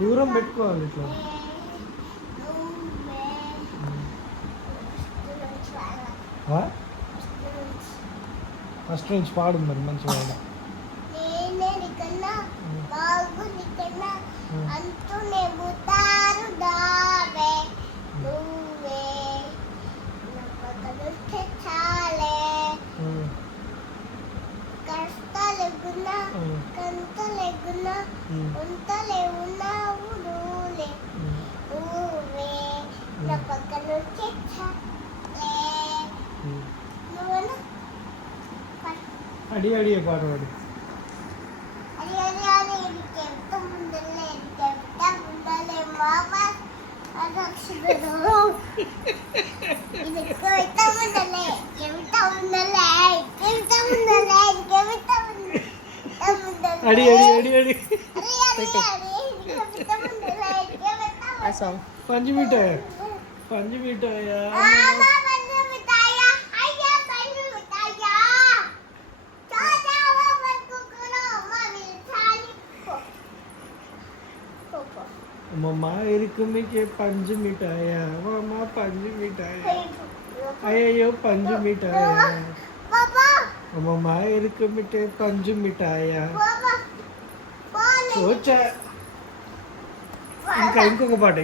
దూరం పెట్టుకోవాలి ఇట్లా. ఫస్ట్ నుంచి పాడు మరి మంచిగా పాడు. అడి అడిగే పాట పాడు. అడి అడి అడి అడి పంజి మిఠాయి పంజి మిఠాయా मम्मा इरुक्कुमे के पंज मिठाया मम्मा पंज मिठाया अय्यो पंज मिठाया मम्मा इरुक्कुमे के पंज मिठाया सोचा इंका इंकोक पाट